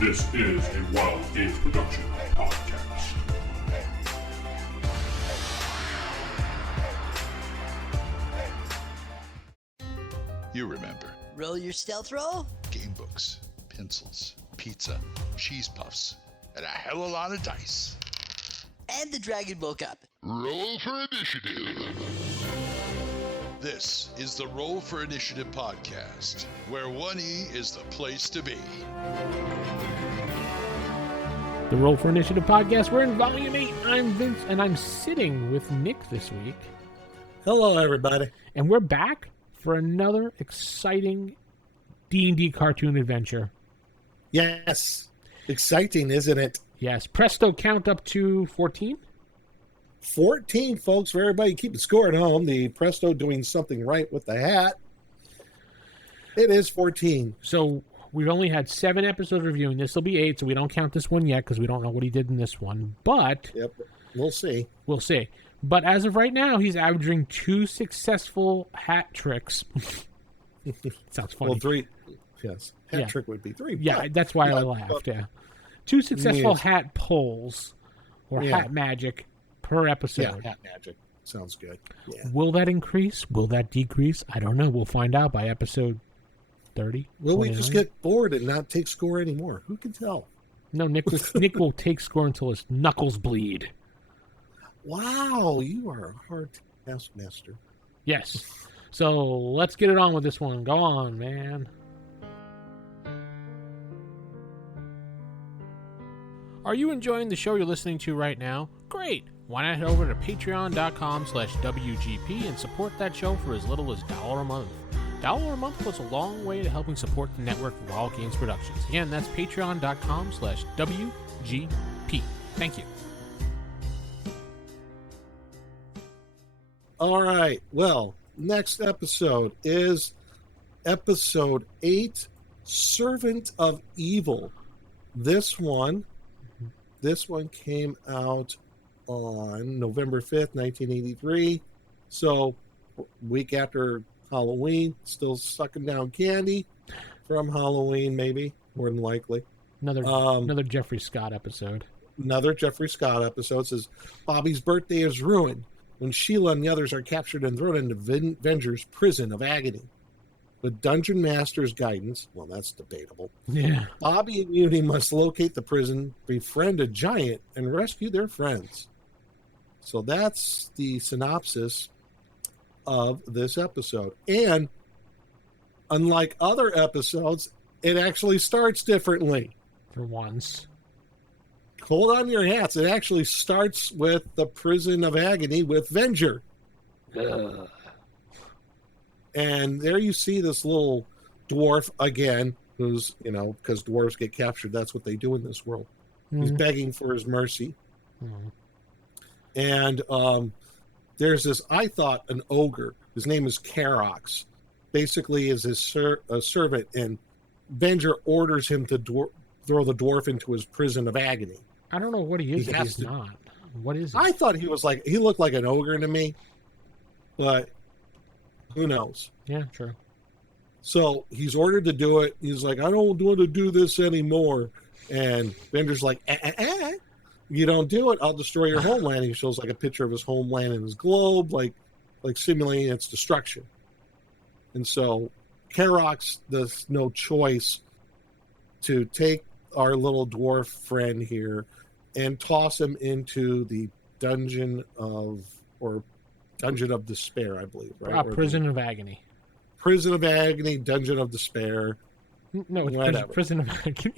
This is a Wild Games Production podcast. You remember. Roll your stealth roll? Game books, pencils, pizza, cheese puffs, and a hell of a lot of dice. And the dragon woke up. Roll for Initiative. This is the Roll for Initiative podcast, where 1E is the place to be. The Roll for Initiative podcast. We're in Volume 8. I'm Vince, and I'm sitting with Nick this week. Hello, everybody. And we're back for another exciting D&D cartoon adventure. Yes. Exciting, isn't it? Yes. Presto, count up to 14. 14, folks, for everybody keeping score at home. The Presto doing something right with the hat. It is 14. So we've only had 7 episodes reviewing. This will be 8, so we don't count this one yet because we don't know what he did in this one. But Yep, we'll see. We'll see. But as of right now, he's averaging 2 successful hat tricks. Sounds funny. Well, 3. Yes. Hat trick would be 3. Yeah, that's why I laughed, yeah. 2 successful hat pulls or hat magic per episode. Yeah, hat magic. Sounds good. Yeah. Will that increase? Will that decrease? I don't know. We'll find out by episode 30. Will 29? we just get bored and not take score anymore? Who can tell? No, Nick will take score until his knuckles bleed. Wow, you are a hard taskmaster. Yes. So let's get it on with this one. Go on, man. Are you enjoying the show you're listening to right now? Great! Why not head over to patreon.com/WGP and support that show for as little as $1 a month. $1 a month goes a long way to helping support the network of Wild Games Productions. Again, that's patreon.com/WGP. Thank you. All right. Well, next episode is episode 8, Servant of Evil. This one came out on November 5th, 1983. So, week after Halloween, still sucking down candy from Halloween, maybe, more than likely. Another Jeffrey Scott episode. Another Jeffrey Scott episode says, Bobby's birthday is ruined when Sheila and the others are captured and thrown into Venger's prison of agony. With Dungeon Master's guidance, well, that's debatable. Yeah. Bobby and Uni must locate the prison, befriend a giant, and rescue their friends. So that's the synopsis of this episode. And unlike other episodes, it actually starts differently. For once. Hold on to your hats. It actually starts with the prison of agony with Venger. Ugh. And there you see this little dwarf again, who's, because dwarves get captured, that's what they do in this world. Mm-hmm. He's begging for his mercy. Mm-hmm. And there's this, I thought, an ogre. His name is Karox. Basically is his servant, and Venger orders him to throw the dwarf into his prison of agony. I don't know what he is if he's not. What is he? I thought he looked like an ogre to me, but who knows? Yeah, true. So he's ordered to do it. He's like, I don't want to do this anymore. And Venger's like, you don't do it, I'll destroy your homeland. He shows like a picture of his homeland and his globe, like simulating its destruction. And so Karox does no choice to take our little dwarf friend here and toss him into the Dungeon of Despair, I believe, right? Prison of Agony. Prison of Agony, Dungeon of Despair. No, it's Prison of Agony.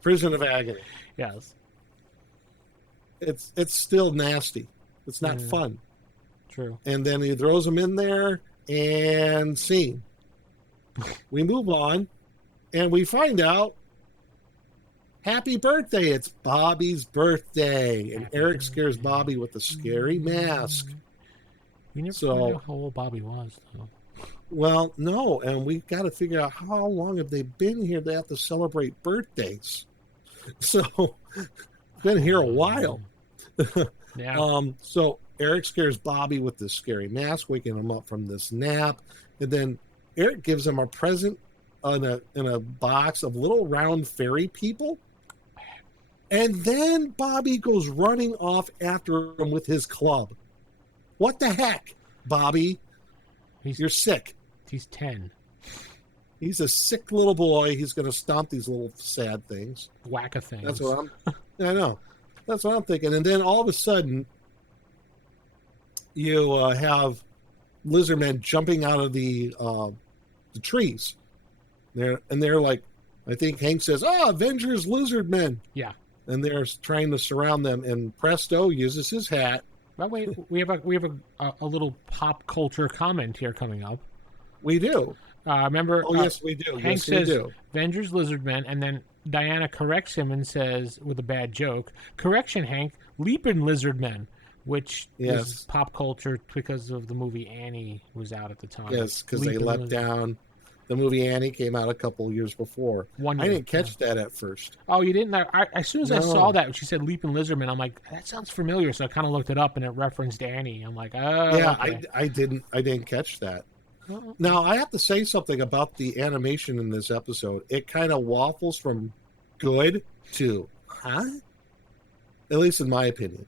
Prison of Agony. Yes. It's still nasty. It's not fun. True. And then he throws him in there and scene. We move on and we find out happy birthday. It's Bobby's birthday. And Eric scares Bobby with a scary mask. You never found out how old Bobby was, though. Well, no. And we've got to figure out how long have they been here. They have to celebrate birthdays. So, been here a while. Yeah. So Eric scares Bobby with this scary mask, waking him up from this nap. And then Eric gives him a present in a box of little round fairy people. And then Bobby goes running off after him with his club. What the heck, Bobby? You're sick. He's 10. He's a sick little boy. He's going to stomp these little sad things. Whack-a-things. That's what I know. That's what I'm thinking. And then all of a sudden, you have lizardmen jumping out of the trees. They're like, I think Hank says, Avengers Lizardmen. Yeah. And they're trying to surround them, and Presto uses his hat. But wait, we have a little pop culture comment here coming up. We do. Remember? Oh, yes, we do. Hank yes, says, we do. Avengers Lizardmen, and then Diana corrects him and says, with a bad joke, "Correction, Hank, Leapin' Lizardmen," which is pop culture because of the movie Annie was out at the time. Yes, because they leapt down. The movie Annie came out a couple of years before. I didn't catch that at first. Oh, you didn't? As soon as I saw that, she said Leapin' Lizardman, I'm like, that sounds familiar. So I kind of looked it up, and it referenced Annie. I'm like, oh, yeah, okay. I didn't catch that. Now, I have to say something about the animation in this episode. It kind of waffles from good to, at least in my opinion.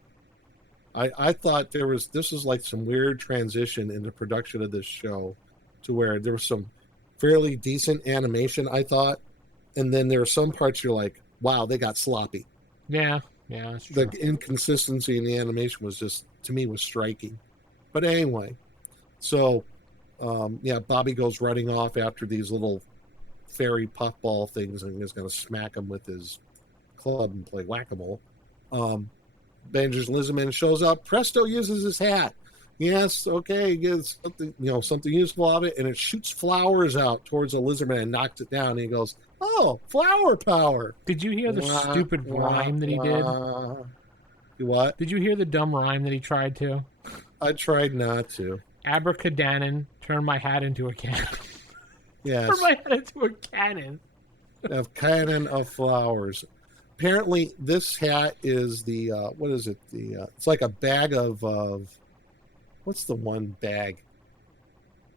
I thought this was like some weird transition in the production of this show to where there was some fairly decent animation, I thought, and then there are some parts you're like, wow, they got sloppy. Yeah, that's true. The inconsistency in the animation was just, to me, was striking. But anyway, so Bobby goes running off after these little fairy puffball things and is going to smack them with his club and play whack-a-mole. Avengers Lizardman shows up. Presto uses his hat. Yes, okay, gets something useful of it, and it shoots flowers out towards a lizardman and knocks it down. And he goes, "Oh, flower power!" Did you hear the stupid rhyme that he did? What? Did you hear the dumb rhyme that he tried to? I tried not to. Abracadanon, turn my hat into a cannon. Yes. Turn my hat into a cannon. A cannon of flowers. Apparently, this hat is the what is it? It's like a bag of. What's the one bag?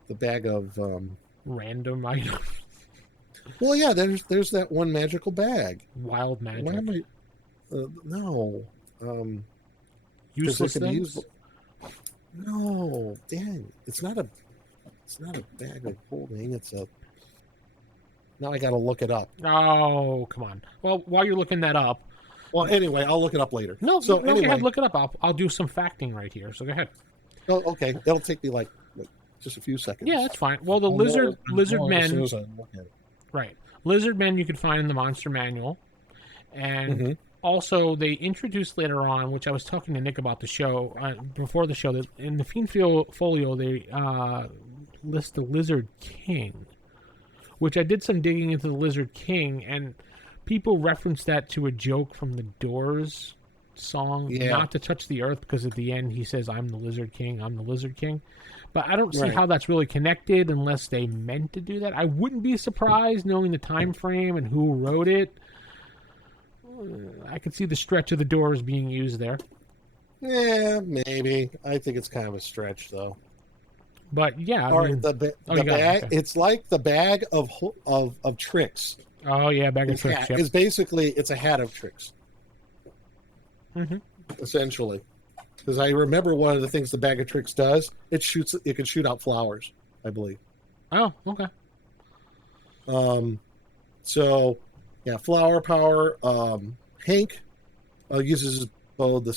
The bag of random items. Well, yeah, there's that one magical bag. Wild magic. Why am I? No. Useless things. No, dang! It's not a bag of holding. It's a. Now I got to look it up. Oh, come on! Well, while you're looking that up. Well, anyway, I'll look it up later. No, anyway, go ahead, look it up. I'll do some facting right here. So go ahead. Oh, okay. It'll take me like just a few seconds. Yeah, that's fine. Well, the lizard men, right? Lizard men you can find in the Monster Manual, and also they introduced later on, which I was talking to Nick about the show before the show. That in the Fiend Folio they list the Lizard King, which I did some digging into the Lizard King, and people reference that to a joke from the Doors song, Not to Touch the Earth, because at the end he says, I'm the Lizard King. But I don't see how that's really connected unless they meant to do that. I wouldn't be surprised knowing the time frame and who wrote it. I could see the stretch of the Doors being used there. Yeah, maybe. I think it's kind of a stretch, though. But yeah, the bag. Okay. It's like the bag of tricks. Oh yeah, bag of tricks. It's basically it's a hat of tricks. Mm-hmm. Essentially, because I remember one of the things the bag of tricks does. It can shoot out flowers, I believe. Oh, okay. So, yeah, flower power. Hank uses his bow to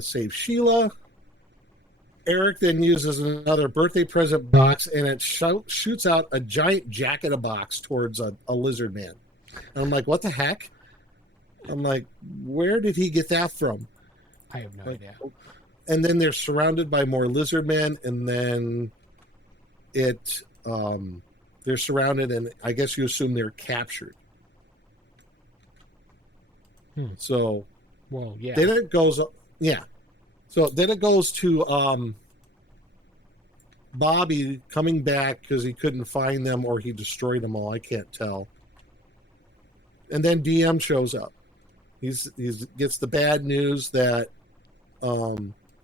save Sheila. Eric then uses another birthday present box, and it shoots out a giant jack-in-a-box towards a lizard man. And I'm like, what the heck? I'm like, where did he get that from? I have no idea. And then they're surrounded by more lizard men, and then they're surrounded, and I guess you assume they're captured. So, well, yeah. Then it goes, yeah. So then it goes to Bobby coming back because he couldn't find them or he destroyed them all. I can't tell. And then DM shows up. He gets the bad news that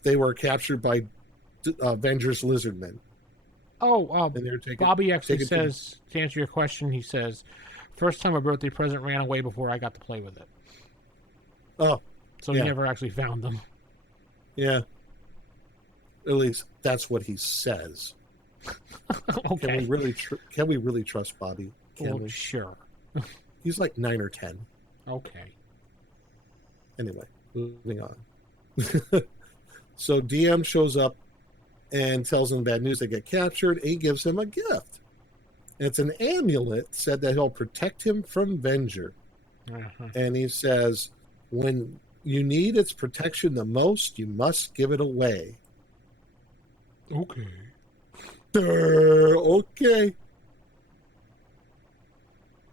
they were captured by Avengers Lizardmen. And they're taking, Bobby actually taking says, to answer your question, he says, first time a birthday present ran away before I got to play with it. Oh. So he never actually found them. Yeah. At least that's what he says. Okay. Can we really trust Bobby? Can we? Sure. He's like 9 or 10. Okay. Anyway, moving on. So DM shows up and tells him bad news. They get captured. And he gives him a gift. It's an amulet said that he'll protect him from Venger. Uh-huh. And he says, when you need its protection the most, you must give it away. Okay. Okay.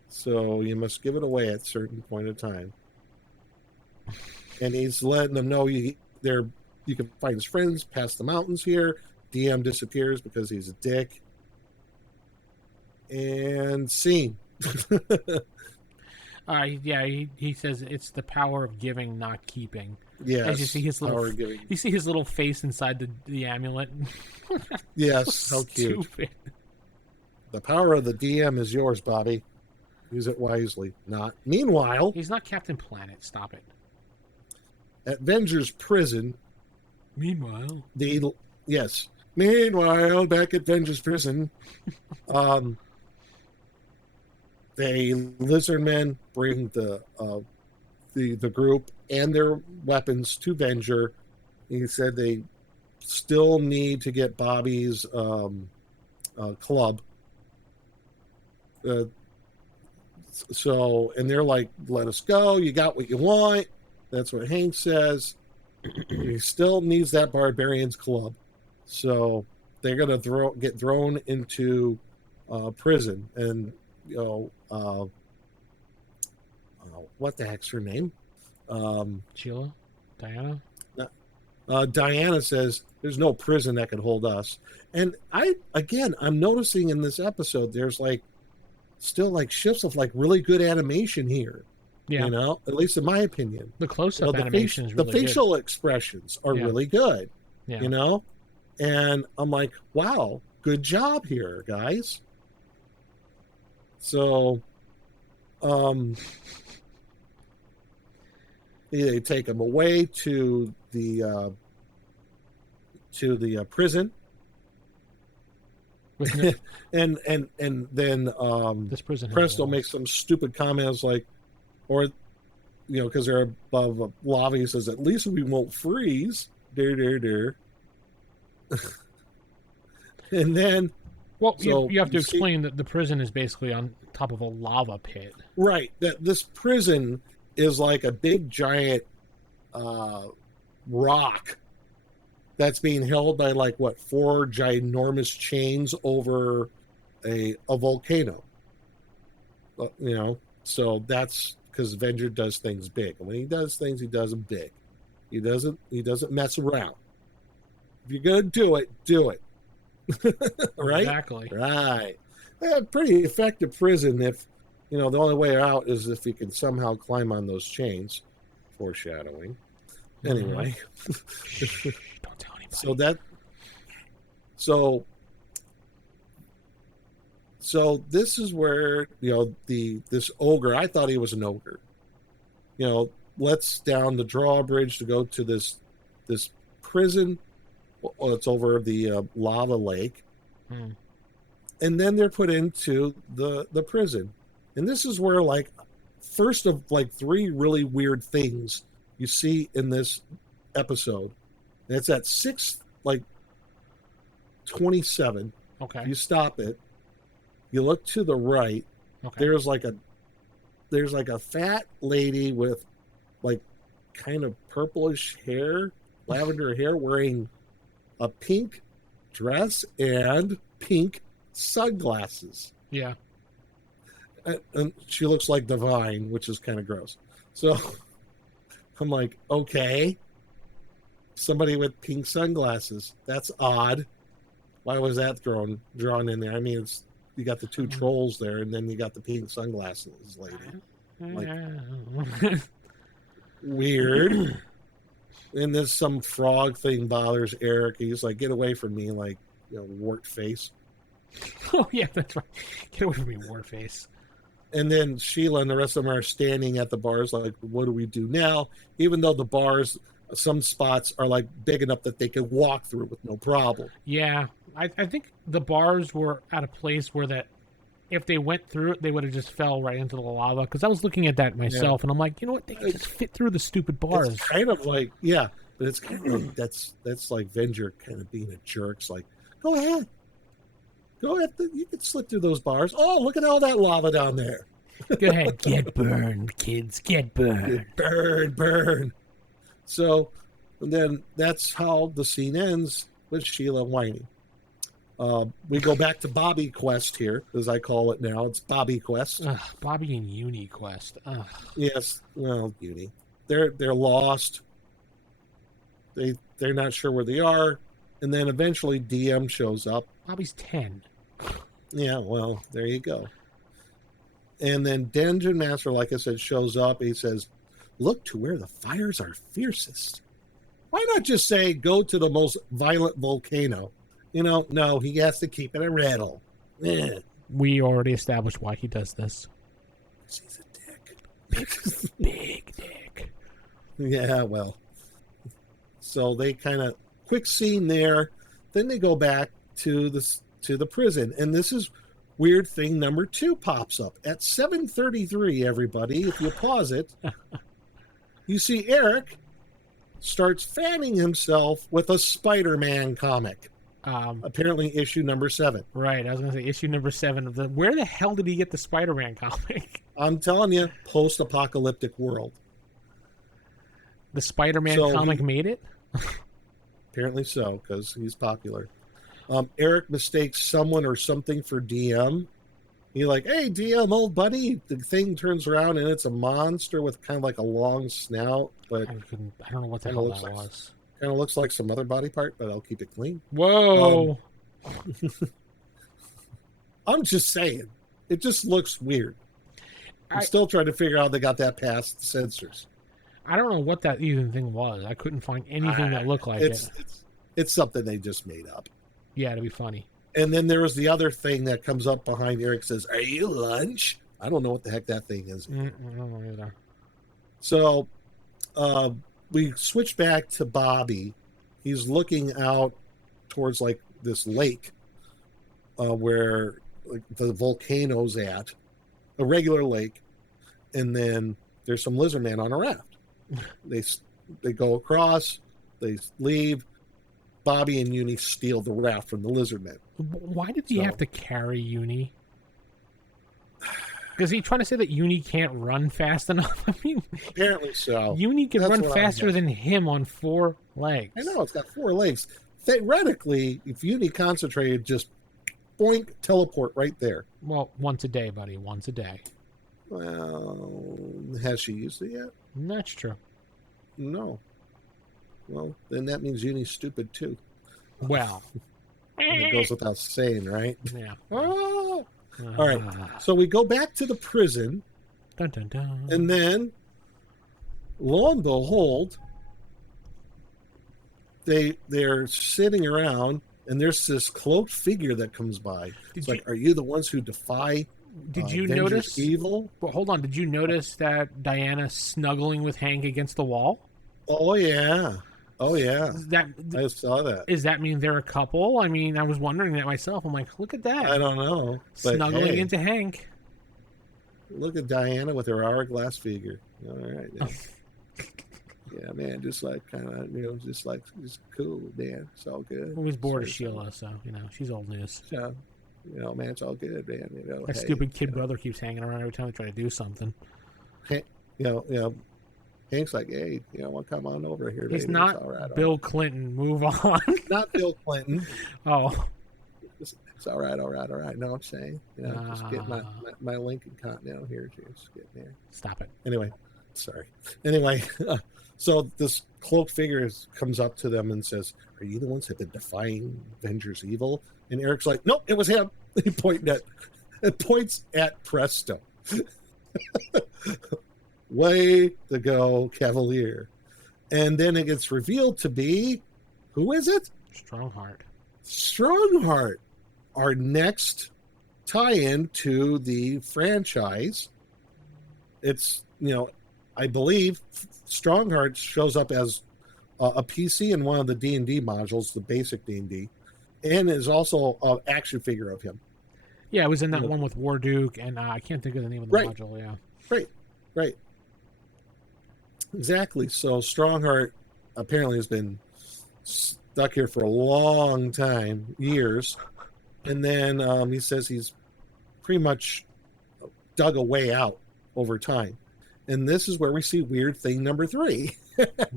So you must give it away at a certain point of time. And he's letting them know you can find his friends past the mountains here. DM disappears because he's a dick. And scene. He says it's the power of giving, not keeping. Yes. As you see his little face inside the amulet. Yes, So how cute. stupid. The power of the DM is yours, Bobby. Use it wisely. Not. Meanwhile, He's not Captain Planet. Stop it. at Venger's prison, Meanwhile, Meanwhile, back at Venger's prison, the lizard men bring the group and their weapons to Venger. He said they still need to get Bobby's club. And they're like, let us go. You got what you want. That's what Hank says. He still needs that barbarian's club. So they're going to get thrown into prison. And, what the heck's her name? Sheila? Diana? Diana says, there's no prison that can hold us. And I'm noticing in this episode, there's still shifts of really good animation here. Yeah. At least in my opinion. The close-up animation is really the facial expressions are really good. Yeah. And I'm like, wow, good job here, guys. So, they take him away to the prison. and then this prison Presto makes some stupid comments because they're above lava. He says, at least we won't freeze. And then you have to explain that the prison is basically on top of a lava pit. Right. That this prison is like a big giant rock that's being held by 4 ginormous chains over a volcano. So that's because Venger does things big. And when he does things, he does them big. He doesn't mess around. If you're gonna do it, do it. Right? Exactly. Right. Pretty effective prison if the only way out is if you can somehow climb on those chains. Foreshadowing. Anyway. Don't tell anybody. So this is where this ogre, I thought he was an ogre, lets down the drawbridge to go to this prison. Well, it's over the lava lake. And then they're put into the prison. And this is where first of 3 really weird things you see in this episode. And it's at 6:27. Okay. You stop it. You look to the right. Okay. There's a fat lady with kind of purplish hair, lavender hair, wearing a pink dress and pink sunglasses. Yeah. And she looks like Divine, which is kind of gross. So I'm like, okay, somebody with pink sunglasses. That's odd. Why was that drawn in there? I mean, you got the 2 trolls there, and then you got the pink sunglasses lady. Weird. And then some frog thing bothers Eric. He's like, get away from me, wart face. Oh, yeah, that's right. Get away from me, Warface. And then Sheila and the rest of them are standing at the bars like, what do we do now? Even though the bars, some spots are like big enough that they could walk through with no problem. Yeah, I think the bars were at a place where that if they went through it, they would have just fell right into the lava. Because I was looking at that myself, and I'm like, you know what? They can just fit through the stupid bars. It's kind of like, yeah, but it's kind of like, that's like Venger kind of being a jerk. It's like, go ahead. You can slip through those bars. Oh, look at all that lava down there. Go ahead. Get burned, kids. Get burned. Burn. So, and then that's how the scene ends with Sheila whining. We go back to Bobby Quest here, as I call it now. It's Bobby Quest. Bobby and Uni Quest. Yes, well, Uni. They're lost. They're not sure where they are, and then eventually DM shows up. Bobby's 10. Yeah, well, there you go. And then Dungeon Master, like I said, shows up. He says, "Look to where the fires are fiercest." Why not just say, "Go to the most violent volcano"? No, he has to keep it a riddle. We already established why he does this. He's a dick. Big dick. Yeah, well. So they kind of quick scene there. Then they go back to the prison, and this is weird thing number 2 pops up at 7:33. Everybody, if you pause it, you see Eric starts fanning himself with a Spider-Man comic. Apparently issue number 7. Right, I was going to say issue number 7 of the. Where the hell did he get the Spider-Man comic? I'm telling you, post-apocalyptic world. The Spider-Man comic made it? Apparently so, because he's popular. Eric mistakes someone or something for DM. He's like, "Hey, DM, old buddy." The thing turns around and it's a monster with kind of like a long snout, but I don't know what the hell that was. Kind of looks like some other body part, but I'll keep it clean. Whoa. I'm just saying. It just looks weird. I'm still trying to figure out how they got that past the censors. I don't know what that even thing was. I couldn't find anything that looked like it. It's something they just made up. Yeah, to be funny. And then there was the other thing that comes up behind Eric, says, "Are you lunch?" I don't know what the heck that thing is. I don't know either. So we switch back to Bobby. He's looking out towards like this lake where like the volcano's at, a regular lake, and then there's some lizard men on a raft. They go across, they leave. Bobby and Uni steal the raft from the lizard men. Why did he have to carry Uni? Is he trying to say that Uni can't run fast enough? I mean, apparently so. Uni can run faster than him on 4 legs. I know, it's got 4 legs. Theoretically, if Uni concentrated, just boink, teleport right there. Well, once a day, buddy. Once a day. Well, has she used it yet? That's true. No. Well, then that means Uni's stupid too. Well. And it goes without saying, right? Yeah. All right. So we go back to the prison. Dun, dun, dun. And then, lo and behold, they're sitting around, and there's this cloaked figure that comes by. It's like, "Are you the ones who defy Did you Avengers notice evil?" Well, hold on. Did you notice that Diana snuggling with Hank against the wall? Oh yeah. I saw that. Does that mean they're a couple? I mean, I was wondering that myself. I'm like, look at that. I don't know. But Snuggling into Hank. Look at Diana with her hourglass figure. All right. Man. Yeah, man. Just like kind of, just cool, man. It's all good. I was bored of Sheila, so she's old news. So, man, it's all good, man. That stupid kid brother keeps hanging around every time I try to do something. Hey, Hank's like, "Hey, come on over here." He's baby. not Bill Clinton. Move on. Not Bill Clinton. Oh. It's all right. No, I'm saying, just get my Lincoln Continental here. Just get there. Stop it. Anyway, sorry. Anyway, so this cloaked figure comes up to them and says, "Are you the ones that have been defying Avengers evil?" And Eric's like, "Nope, it was him." He points at Presto. Way to go, Cavalier. And then it gets revealed to be, who is it? Strongheart. Strongheart. our next tie-in to the franchise, it's, I believe Strongheart shows up as a PC in one of the D&D modules, the basic D&D, and is also an action figure of him. Yeah, it was in that one with Warduke, and I can't think of the name of the module. Yeah, right. Exactly. So Strongheart apparently has been stuck here for a long time, years, and then he says he's pretty much dug a way out over time. And this is where we see weird thing number 3.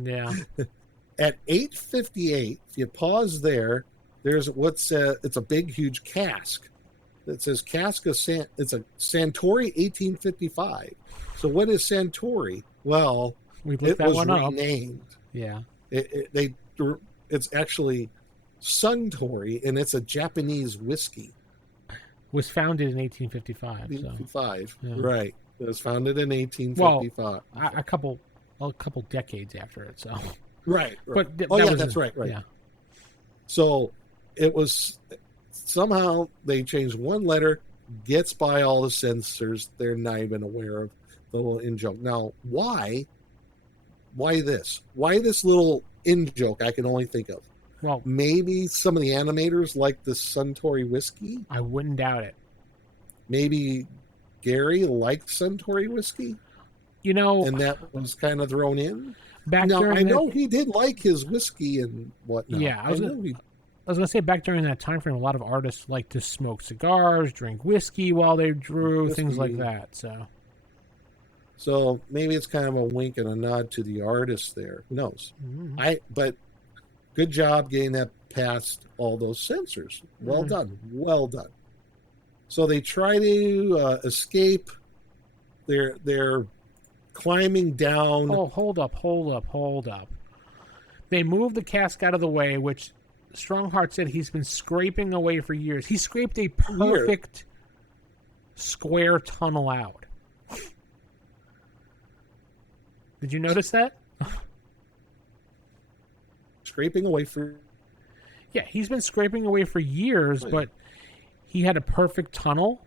Yeah. At 8:58, if you pause there, there's it's a big, huge cask. It says cask of it's a Santori 1855. So what is Santori? Well, it was renamed. Yeah. It's actually Suntory, and it's a Japanese whiskey. Was founded in 1855. 1855, yeah. Right. It was founded in 1855. Well, a couple decades after it. So. Right. But that's right. Yeah. So it was somehow they changed one letter, gets by all the censors. They're not even aware of the little in joke. Now, why this? Why this little in joke? I can only think of. Well, maybe some of the animators like the Suntory whiskey. I wouldn't doubt it. Maybe Gary liked Suntory whiskey. And that was kind of thrown in. I know he did like his whiskey and whatnot. Yeah, I was going to say back during that time frame, a lot of artists liked to smoke cigars, drink whiskey while they drew, things like that. So maybe it's kind of a wink and a nod to the artist there. Who knows? Mm-hmm. But good job getting that past all those censors. Well done. Well done. So they try to escape. They're climbing down. Oh, hold up. They moved the cask out of the way, which Strongheart said he's been scraping away for years. He scraped a perfect square tunnel out. Did you notice that? Scraping away for... Yeah, he's been scraping away for years, but he had a perfect tunnel.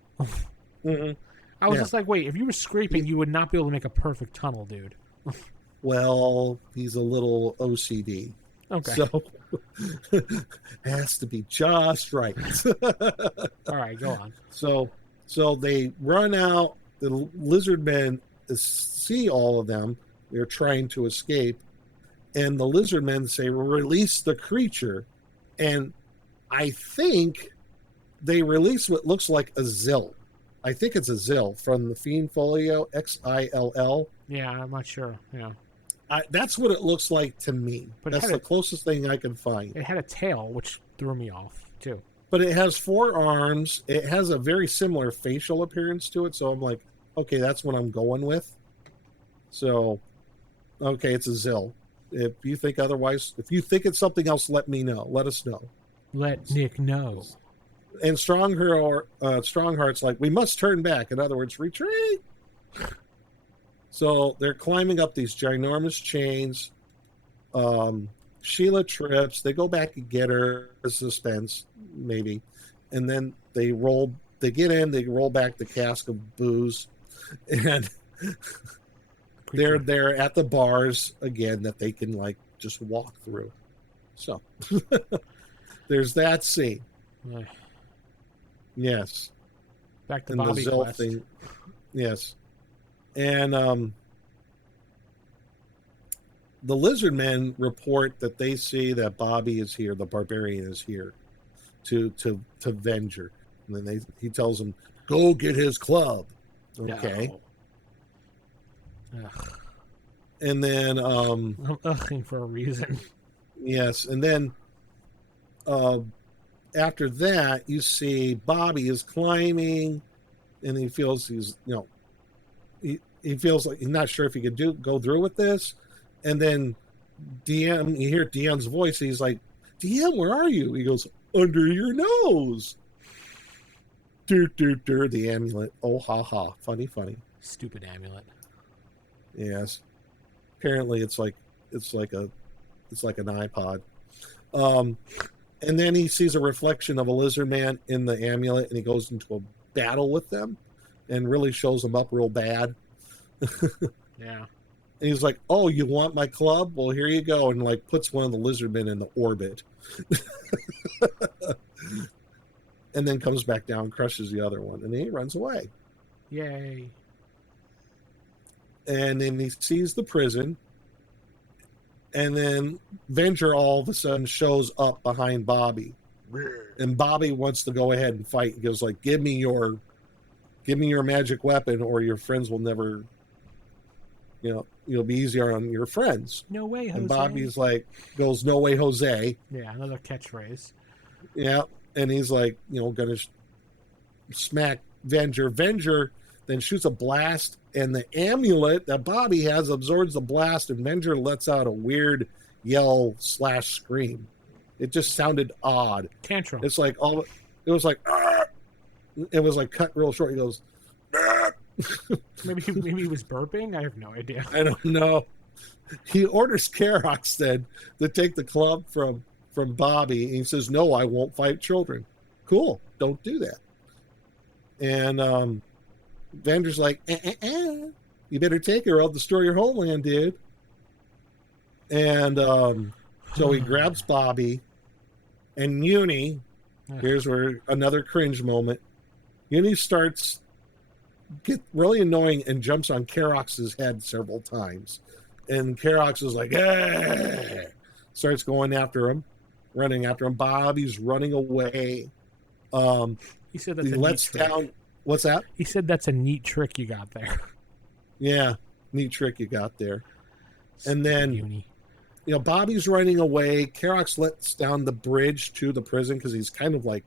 Mm-hmm. I was just like, wait, if you were scraping, you would not be able to make a perfect tunnel, dude. Well, he's a little OCD. Okay. So, has to be just right. All right, go on. So they run out. The lizard men see all of them. They're trying to escape. And the lizard men say, release the creature. And I think they release what looks like a Zill. I think it's a Zill from the Fiend Folio, Xill. Yeah, I'm not sure. Yeah. That's what it looks like to me. But that's the closest thing I can find. It had a tail, which threw me off, too. But it has 4 arms. It has a very similar facial appearance to it. So I'm like, okay, that's what I'm going with. So, okay, it's a Zill. If you think otherwise, if you think it's something else, let me know. Let us know. Let Nick know. And Strongheart's like, we must turn back. In other words, retreat. So they're climbing up these ginormous chains. Sheila trips. They go back and get her. Suspense, maybe. And then they get in, they roll back the cask of booze. And they're at the bars again that they can just walk through. So there's that scene. Yes. Back to and Bobby the Zill Quest. thing. Yes. And the lizard men report that they see that Bobby is here, the barbarian is here to venge her. And then he tells them, go get his club. Okay. No. Ugh. And then I'm ughing for a reason. Yes, and then after that, you see Bobby is climbing, and he feels he feels like he's not sure if he could go through with this. And then you hear Deion's voice. He's like, DM, where are you? He goes, under your nose. The amulet. Oh, ha, ha. Funny. Stupid amulet. Yes. Apparently, it's like an iPod. And then he sees a reflection of a lizard man in the amulet, and he goes into a battle with them and really shows them up real bad. Yeah. And he's like, "Oh, you want my club? Well, here you go," and like puts one of the lizard men in the orbit. And then comes back down, crushes the other one, and then he runs away. Yay. And then he sees the prison, and then Venger all of a sudden shows up behind Bobby, and Bobby wants to go ahead and fight. He goes like, give me your magic weapon, or your friends will never, you'll be easier on your friends. No way, Jose. And Bobby's like, goes, no way, Jose. Yeah, another catchphrase. Yeah, and he's like, gonna smack Venger. Venger then shoots a blast, and the amulet that Bobby has absorbs the blast, and Venger lets out a weird yell / scream. It just sounded odd. Tantrum. It's like it was like, Arr! It was like cut real short. He goes, maybe he was burping. I have no idea. I don't know. He orders Kerox then to take the club from Bobby, and he says, "No, I won't fight children." Cool, don't do that. And Vander's like, you better take her, or I'll destroy your homeland, dude. And so he grabs Bobby, and Uni. Here's where another cringe moment. Uni get really annoying and jumps on Kerox's head several times. And Kerox is like, hey! Starts going after him, running after him. Bobby's running away. He said that's he lets down. What's that? He said that's a neat trick you got there. Yeah, neat trick you got there. And then, Uni. Bobby's running away. Kerox lets down the bridge to the prison because he's kind of like,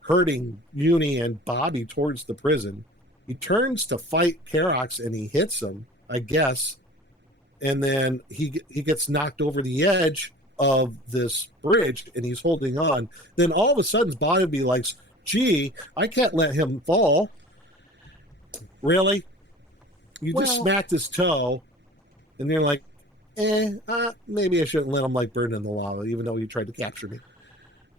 hurting Uni and Bobby towards the prison. He turns to fight Kerox and he hits him, I guess. And then he gets knocked over the edge of this bridge and he's holding on. Then all of a sudden, Bobby like, gee, I can't let him fall. Really? You just smacked his toe, and you're like, maybe I shouldn't let him like burn in the lava, even though he tried to capture me.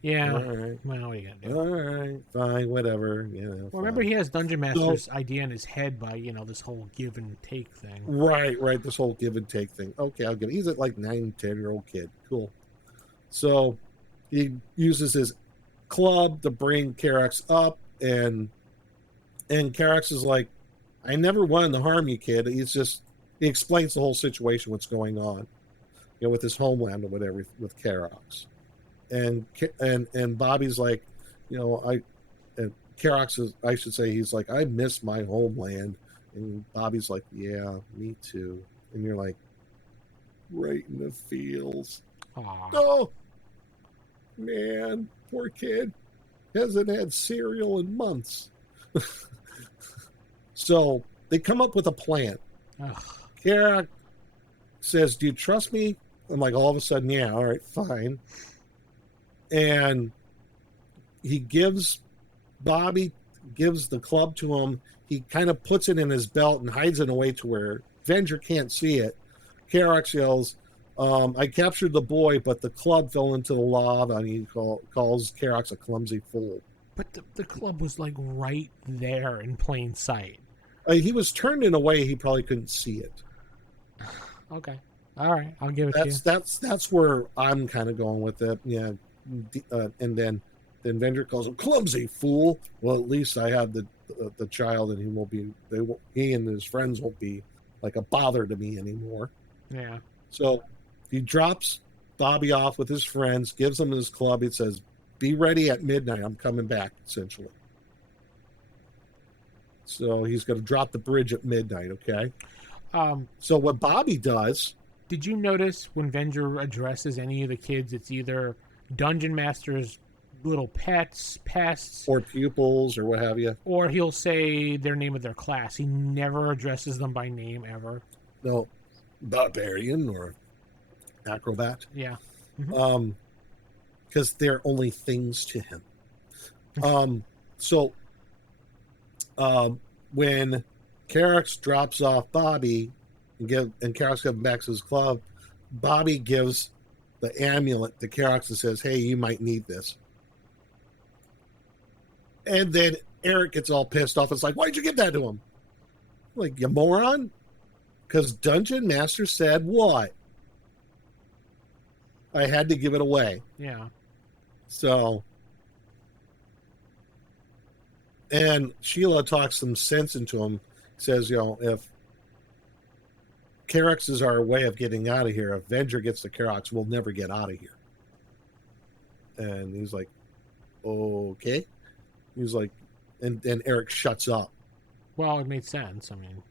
Yeah. All right. Well, what are you gonna do? All right, fine, whatever. Well, remember he has Dungeon Master's idea in his head by this whole give and take thing. Right. This whole give and take thing. Okay, I'll give it. He's at like 9-10-year-old kid. Cool. So he uses his club to bring Kerox up, and Kerox is like, I never wanted to harm you, kid. He explains the whole situation, what's going on, with his homeland or whatever with Kerox, and Bobby's like, and Kerox is, I should say, he's like, I miss my homeland, and Bobby's like, yeah, me too, and you're like, right in the feels. Aww. Oh man, poor kid hasn't had cereal in months. So they come up with a plan. Kerox says, do you trust me? I'm like, all of a sudden, yeah, all right, fine. And he gives the club to him. He kind of puts it in his belt and hides it away to where Venger can't see it. Kerox yells, I captured the boy, but the club fell into the lava, and he calls Kerox a clumsy fool. But the club was like right there in plain sight. He was turned in a way he probably couldn't see it. Okay. All right. I'll give it to you. That's where I'm kind of going with it. Yeah. And then Venger calls him clumsy fool. Well, at least I have the child, and he and his friends won't be like a bother to me anymore. Yeah. So he drops Bobby off with his friends, gives him his club. He says, be ready at midnight. I'm coming back, essentially. So he's going to drop the bridge at midnight, okay? So what Bobby does... Did you notice when Venger addresses any of the kids, it's either Dungeon Master's little pets, pests... Or pupils, or what have you. Or he'll say their name of their class. He never addresses them by name, ever. No. Barbarian or acrobat. Yeah. Mm-hmm. Because they're only things to him. So when Kerox drops off Bobby and Kerox comes back to his club, Bobby gives the amulet to Kerox and says, hey, you might need this. And then Eric gets all pissed off. It's like, why'd you give that to him? Like, you moron? Because Dungeon Master said what? I had to give it away. Yeah. So, and Sheila talks some sense into him. Says, if Kerox is our way of getting out of here, if Venger gets the Kerox, we'll never get out of here. And he's like, okay. He's like, and Eric shuts up. Well, it made sense. I mean,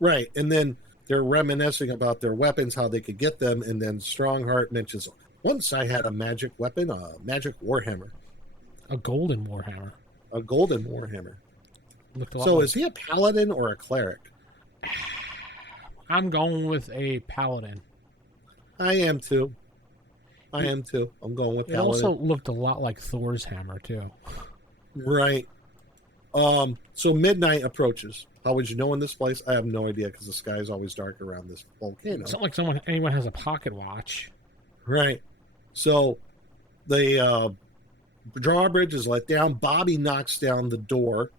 right. And then they're reminiscing about their weapons, how they could get them. And then Strongheart mentions, once I had a magic weapon, a magic warhammer. A golden warhammer. A golden warhammer. So is he a paladin or a cleric? I'm going with a paladin. I am too. I'm going with paladin. It also looked a lot like Thor's hammer too. Right. So midnight approaches. How would you know in this place? I have no idea because the sky is always dark around this volcano. It's not like anyone has a pocket watch. Right. So the drawbridge is let down. Bobby knocks down the door.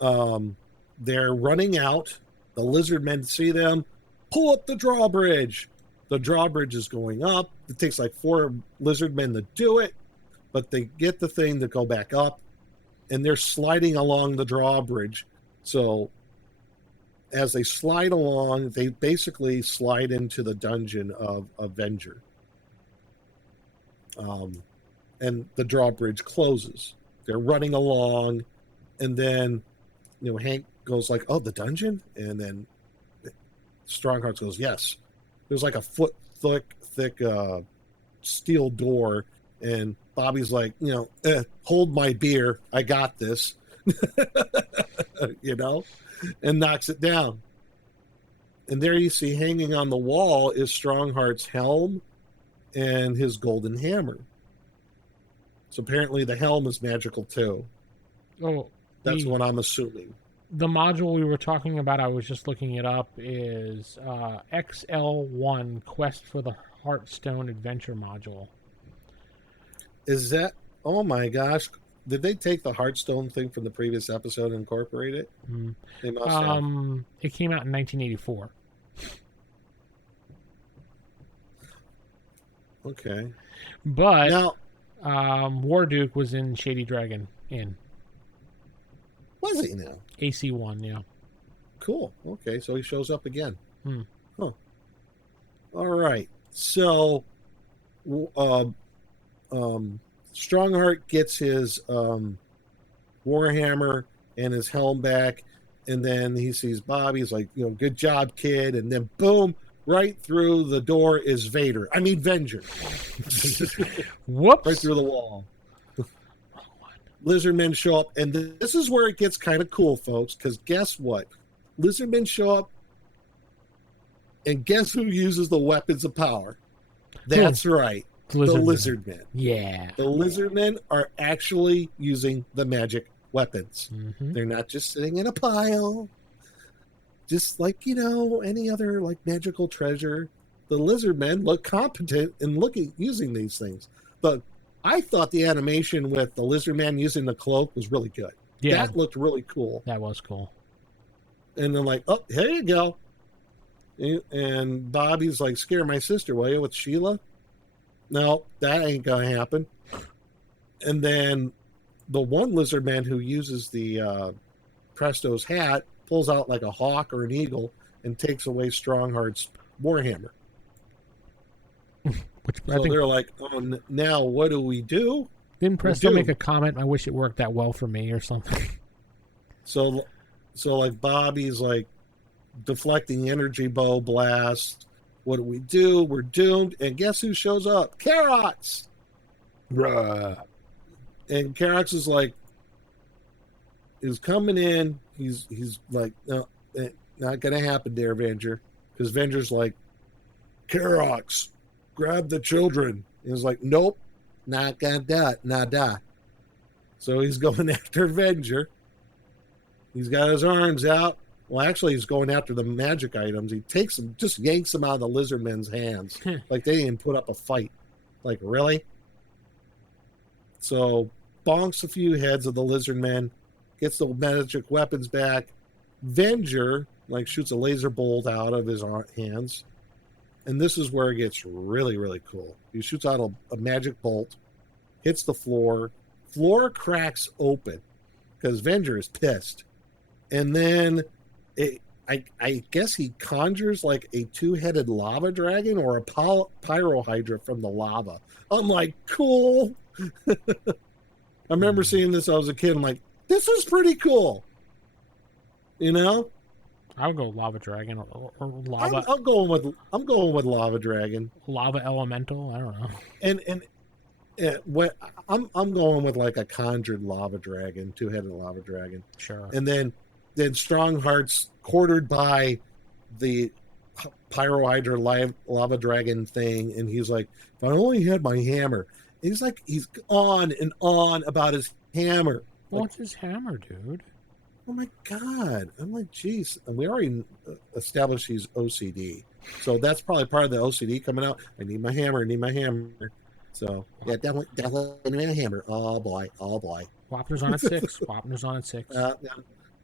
They're running out. The lizard men see them. Pull up the drawbridge. The drawbridge is going up. It takes like 4 lizard men to do it, but they get the thing to go back up, and they're sliding along the drawbridge. So as they slide along, they basically slide into the dungeon of Avenger. And the drawbridge closes. They're running along, and then Hank goes like, "Oh, the dungeon," and then Strongheart goes, "Yes." There's like a foot thick steel door, and Bobby's like, "Hold my beer, I got this," and knocks it down. And there you see hanging on the wall is Strongheart's helm and his golden hammer. So apparently the helm is magical too. Oh, that's what I'm assuming. The module we were talking about, I was just looking it up, is XL1 Quest for the Heartstone Adventure module. Is that? Oh my gosh! Did they take the Heartstone thing from the previous episode and incorporate it? Mm-hmm. They must have. It came out in 1984. Okay. But now, Warduke was in Shady Dragon Inn. Was he now? AC1, yeah. Cool. Okay, so he shows up again. Hmm. Huh. All right. So, Strongheart gets his warhammer and his helm back, and then he sees Bobby. He's like, good job, kid. And then, boom, right through the door is Vader. I mean, Venger. Whoops. Right through the wall. Lizardmen show up, and this is where it gets kind of cool, folks, because guess what? Lizardmen show up, and guess who uses the weapons of power? That's right, the Lizardmen. Yeah. The Lizardmen are actually using the magic weapons. Mm-hmm. They're not just sitting in a pile, just like, any other, like, magical treasure. The Lizardmen look competent in using these things. But I thought the animation with the lizard man using the cloak was really good. Yeah. That looked really cool. That was cool. And then like, oh, here you go. And Bobby's like, scare my sister, will you, with Sheila? No, that ain't going to happen. And then the one lizard man who uses the Presto's hat pulls out like a hawk or an eagle and takes away Strongheart's warhammer. They're like, oh, now what do we do? Didn't Presto make a comment? I wish it worked that well for me or something. So like Bobby's like deflecting energy bow blast. What do we do? We're doomed. And guess who shows up? Kerox. And Kerox is like, is coming in. He's like, no, not gonna happen there, Venger. Because Venger's like, Kerox, grab the children. He's like, nope, not gonna die. So he's going after Venger. He's got his arms out. Well, actually, he's going after the magic items. He takes them, just yanks them out of the lizardmen's hands. Like they didn't put up a fight. Like, really? So, bonks a few heads of the lizardmen, gets the magic weapons back. Venger, like, shoots a laser bolt out of his hands. And this is where it gets really, really cool. He shoots out a magic bolt, hits the floor. Floor cracks open because Venger is pissed. And then I guess he conjures like a two-headed lava dragon or a pyrohydra from the lava. I'm like, cool. I remember seeing this when I was a kid. I'm like, this is pretty cool. You know? I would go lava dragon or lava. I'm going with lava dragon. Lava elemental. I don't know. And what I'm going with like a conjured lava dragon, two-headed lava dragon. Sure. And then Strongheart's quartered by the pyrohydra lava dragon thing, and he's like, if I only had my hammer. And he's on and on about his hammer. What's his hammer, dude? Oh my God. I'm like, geez. And we already established he's OCD. So that's probably part of the OCD coming out. I need my hammer. So, yeah, definitely need a hammer. Oh, boy. Wapner's on at 6.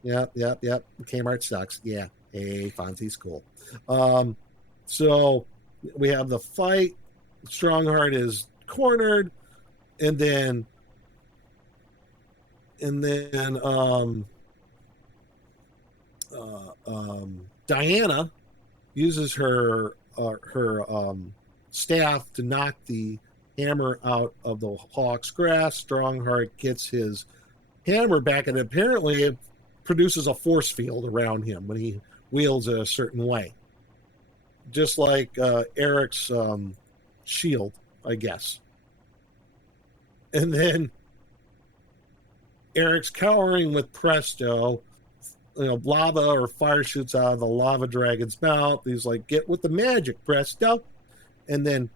Yep. Kmart sucks. Yeah. Hey, Fonzie's cool. So we have the fight. Strongheart is cornered. And then Diana uses her staff to knock the hammer out of the hawk's grass. Strongheart gets his hammer back, and apparently it produces a force field around him when he wields it a certain way, just like Eric's shield, I guess. And then Eric's cowering with Presto. Lava or fire shoots out of the lava dragon's mouth. He's like, get with the magic, Presto. And then,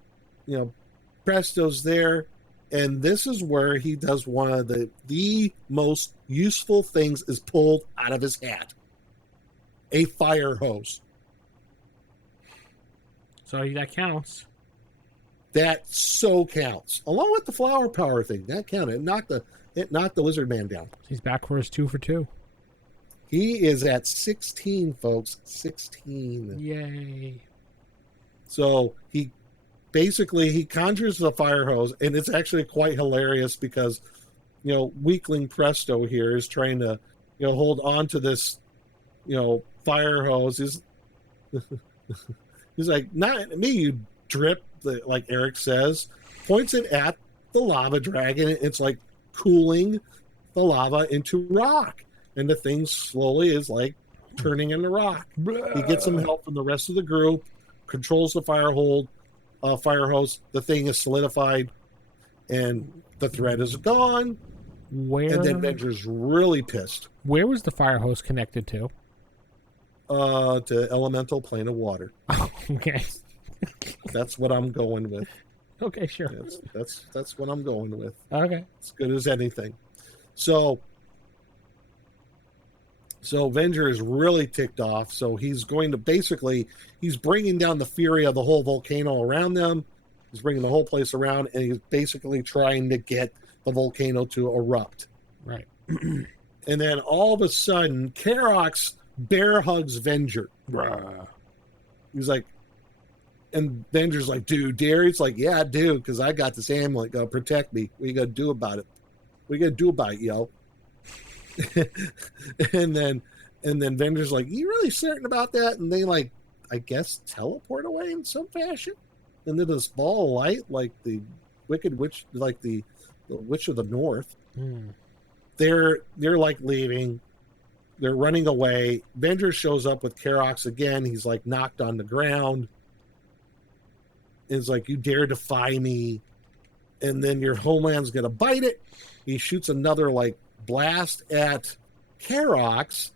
Presto's there. And this is where he does one of the most useful things is pulled out of his hat. A fire hose. So that counts. That so counts. Along with the flower power thing. That counted. It knocked the lizard man down. He's back for his 2 for 2. He is at 16, folks. 16. Yay. So he conjures the fire hose, and it's actually quite hilarious because, weakling Presto here is trying to, hold on to this, fire hose. He's like, not at me, you drip, like Eric says, points it at the lava dragon. It's like cooling the lava into rock. And the thing slowly is like turning into rock. He gets some help from the rest of the group, controls the fire hose. The thing is solidified, and the threat is gone. And then Venger's really pissed. Where was the fire hose connected to? To elemental plane of water. Okay. That's what I'm going with. Okay, sure. That's what I'm going with. Okay. As good as anything. So Venger is really ticked off. So he's going to he's bringing down the fury of the whole volcano around them. He's bringing the whole place around, and he's basically trying to get the volcano to erupt. Right. And then all of a sudden, Karox bear hugs Venger. He's like, and Venger's like, dude, dare? He's like, yeah, I do, because I got this amulet. Go protect me. What you got to do about it? What you got to do about it, yo? and then Venger's like, you really certain about that? And they I guess teleport away in some fashion into this ball of light, like the wicked witch, like the witch of the north. They're like leaving. They're running away. Venger shows up with Karox again. He's like knocked on the ground. It's like, you dare defy me. And then your homeland's gonna bite it. He shoots another blast at Karox,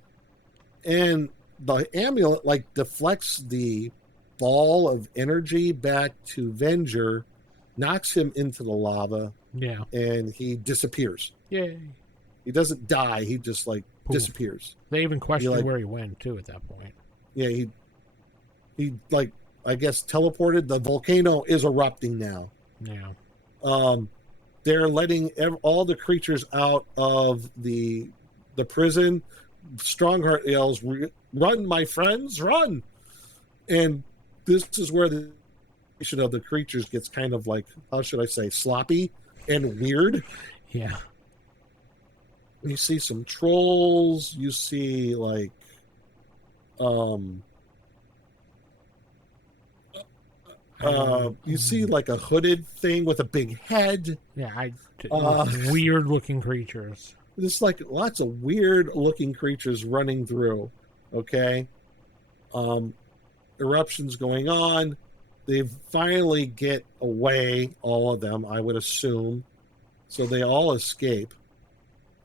and the amulet deflects the ball of energy back to Venger, knocks him into the lava, Yeah. and he disappears. Yay. He doesn't die. He just disappears. They even questioned like, where he went too at that point. Yeah, he like, I guess, teleported. The volcano is erupting now. Yeah. They're letting all the creatures out of the prison. Strongheart yells, "Run, my friends, run!" And this is where the creation of the creatures gets kind of like, how should I say, sloppy and weird. Yeah. You see some trolls. You see like, you see like a hooded thing with a big head. Yeah, weird looking creatures. There's like lots of weird looking creatures running through. Okay. Eruptions going on. They finally get away, all of them, I would assume. So they all escape.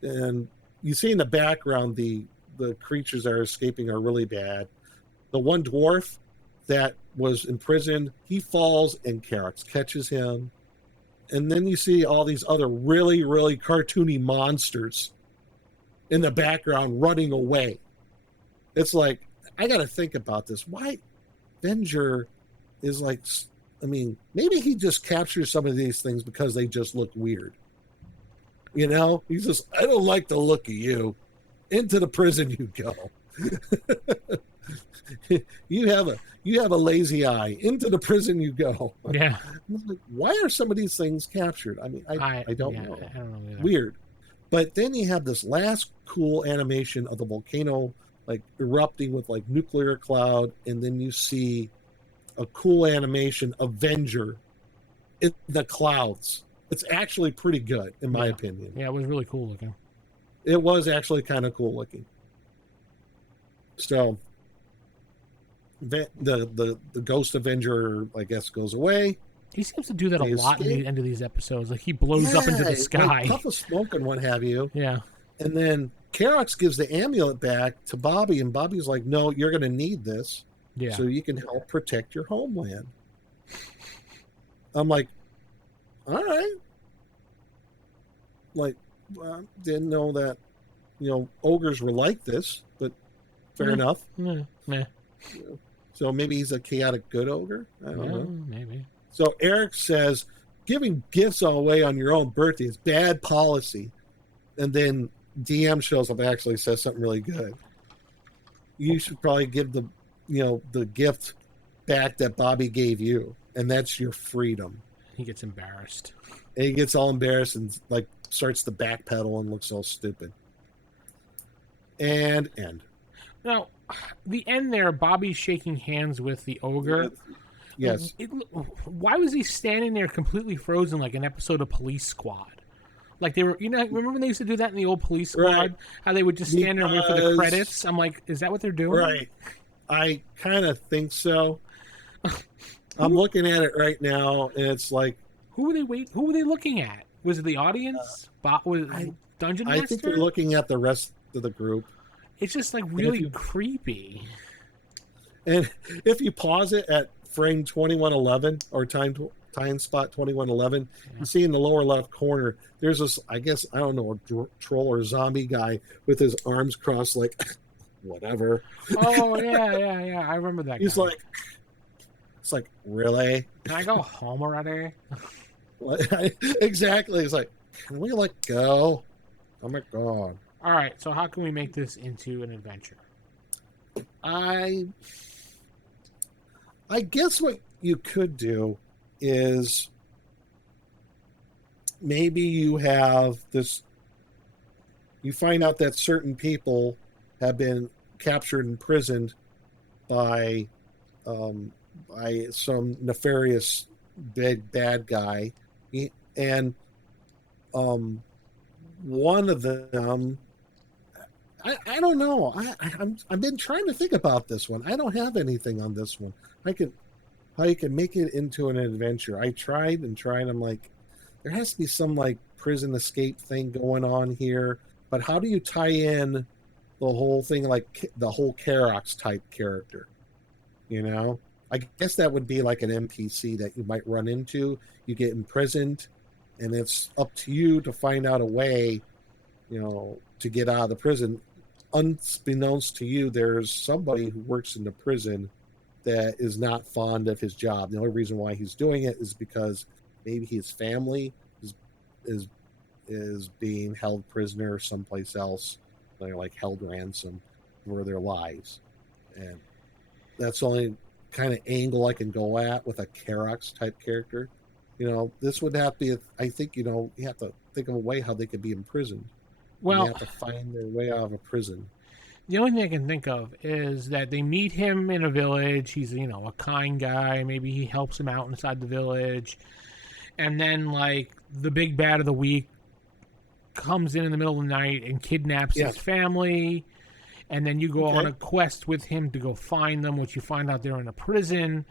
And you see in the background, the creatures that are escaping are really bad. The one dwarf that was imprisoned, he falls and Carax catches him. And then you see all these other really, really cartoony monsters in the background running away. It's like, I got to think about this. Why Venger is like, I mean, maybe he just captures some of these things because they just look weird. You know, he's just, I don't like the look of you. Into the prison you go. you have a lazy eye. Into the prison you go. Yeah. Like, why are some of these things captured? I mean, I don't know. I don't know either. Weird. But then you have this last cool animation of the volcano like erupting with like nuclear cloud, and then you see a cool animation of Venger in the clouds. It's actually pretty good, in my opinion. Yeah, it was really cool looking. It was actually kind of cool looking. So the Ghost Avenger, I guess, goes away. He seems to do that a lot in the end of these episodes. Like he blows up into the sky. Like puff of smoke and what have you. Yeah. And then Carax gives the amulet back to Bobby, and Bobby's like, "No, you're going to need this, so you can help protect your homeland." I'm like, all right. Like, didn't know that, ogres were like this, but fair enough. Meh. So maybe he's a chaotic good ogre. I don't know. Maybe. So Eric says, giving gifts away on your own birthday is bad policy. And then DM shows up and actually says something really good. You should probably give the gift back that Bobby gave you, and that's your freedom. He gets embarrassed. And he gets all embarrassed and like starts to backpedal and looks all stupid. And end. Now, the end there, Bobby's shaking hands with the ogre. Yes. Why was he standing there completely frozen like an episode of Police Squad? Like they were, remember when they used to do that in the old Police Squad? Right. How they would just stand there and wait for the credits? I'm like, is that what they're doing? Right. I kind of think so. I'm looking at it right now, and it's like, Who were they looking at? Was it the audience? Dungeon Master? I think they're looking at the rest of the group. It's just like really creepy. And if you pause it at frame 2111 or time spot 2111, you see in the lower left corner, there's this, I guess, I don't know, a troll or zombie guy with his arms crossed like, whatever. Oh, yeah. I remember that He's guy. like, it's like, really? Can I go home already? Exactly. It's like, can we let go? Oh my God. All right. So how can we make this into an adventure? I guess what you could do is maybe you have this, you find out that certain people have been captured and imprisoned by some nefarious bad guy, and one of them, I don't know. I've been trying to think about this one. I don't have anything on this one. How you can make it into an adventure. I tried. I'm like, there has to be some like prison escape thing going on here. But how do you tie in the whole thing, like the whole Carax type character? I guess that would be like an NPC that you might run into. You get imprisoned, and it's up to you to find out a way, to get out of the prison. unbeknownst to you, there's somebody who works in the prison that is not fond of his job. The only reason why he's doing it is because maybe his family is being held prisoner someplace else. They're like held ransom for their lives. And that's the only kind of angle I can go at with a Kerox type character. This would have to be, I think, you have to think of a way how they could be imprisoned. Well, they have to find their way out of a prison. The only thing I can think of is that they meet him in a village. He's, a kind guy. Maybe he helps him out inside the village. And then, like, the big bad of the week comes in the middle of the night and kidnaps his family. And then you go on a quest with him to go find them, which you find out they're in a prison.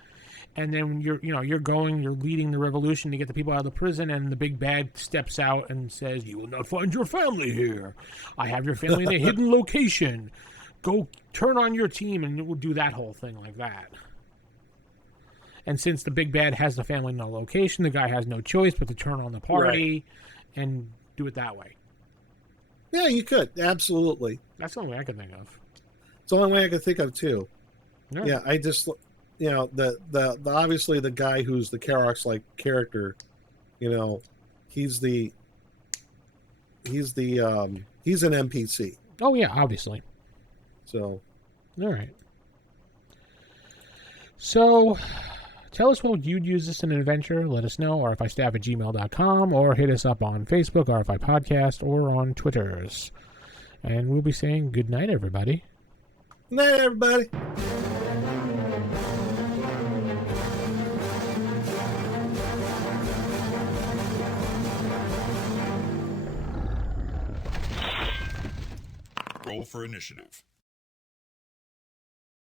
And then you're leading the revolution to get the people out of the prison, and the big bad steps out and says, "You will not find your family here. I have your family in a hidden location. Go turn on your team," and we'll do that whole thing like that. And since the big bad has the family in a location, the guy has no choice but to turn on the party and do it that way. Yeah, you could. Absolutely. That's the only way I can think of. It's the only way I can think of, too. Yeah, yeah I just... the obviously the guy who's the Kerox like character, he's an NPC. Oh yeah, obviously. So, all right. So, tell us what you'd use this in an adventure. Let us know, rfistaff@gmail.com, or hit us up on Facebook, RFI Podcast, or on Twitters. And we'll be saying good night, everybody. Good night, everybody. Roll for initiative.